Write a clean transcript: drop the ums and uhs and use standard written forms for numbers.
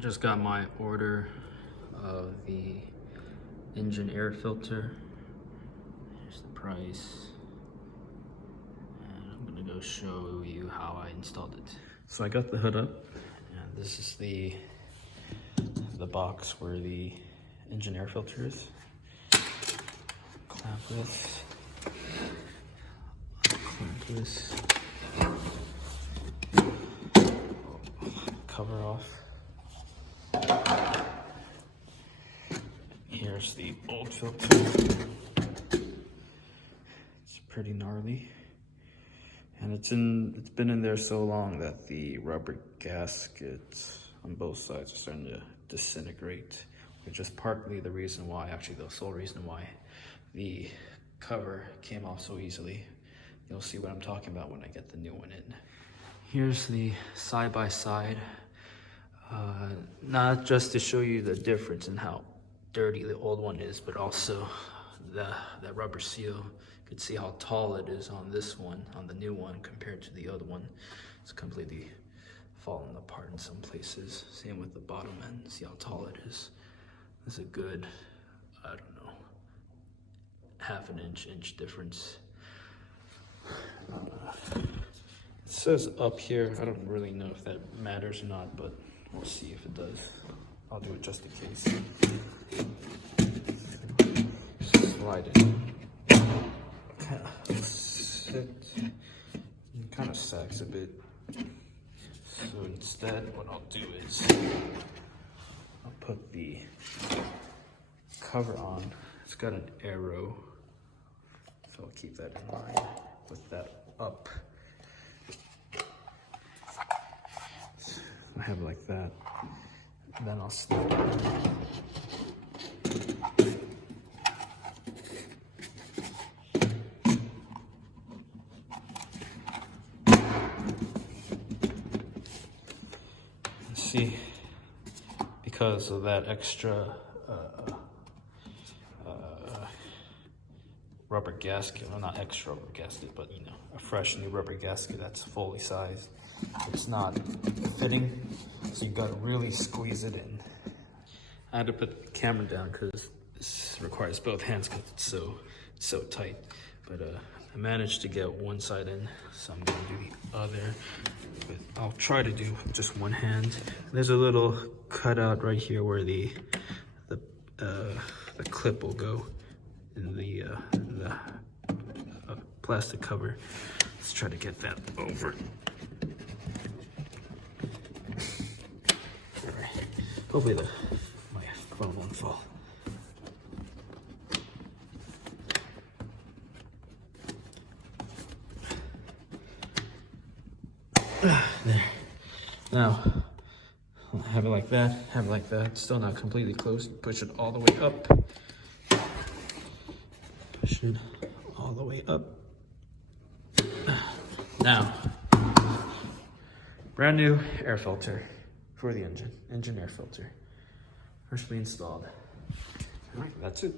Just got my order of the engine air filter. Here's the price. And I'm gonna go show you how I installed it. So I got the hood up, and this is the box where the engine air filter is. Clamp this. Clamp this. Cover off. Here's the old filter. It's pretty gnarly, and it's been in there so long that the rubber gaskets on both sides are starting to disintegrate, which is partly the reason why, actually the sole reason why, the cover came off so easily. You'll see what I'm talking about when I get the new one in. Here's the side-by-side. Not just to show you the difference in how dirty the old one is, but also that rubber seal. You can see how tall it is on this one, on the new one, compared to the other one. It's completely fallen apart in some places. Same with the bottom end. See how tall it is. There's a good, I don't know, half an inch difference. It says up here. I don't really know if that matters or not, but we'll see if it does. I'll do it just in case. Slide it. It kind of sags a bit. So instead, what I'll do is I'll put the cover on. It's got an arrow, so I'll keep that in mind. Put that up. I have it like that. And then I'll slide it around. See, because of that extra rubber gasket, well, not extra rubber gasket, but you know, a fresh new rubber gasket that's fully sized. It's not fitting, so you gotta really squeeze it in. I had to put the camera down because this requires both hands because it's so tight. But I managed to get one side in, so I'm gonna do the other. But I'll try to do just one hand. There's a little cutout right here where the clip will go in the plastic cover. Let's try to get that over. All right. Hopefully my phone won't fall. There. Now, have it like that, have it like that. Still not completely closed. Push it all the way up. Push it all the way up. Now, brand new air filter for the engine air filter. Freshly installed. All right, that's it.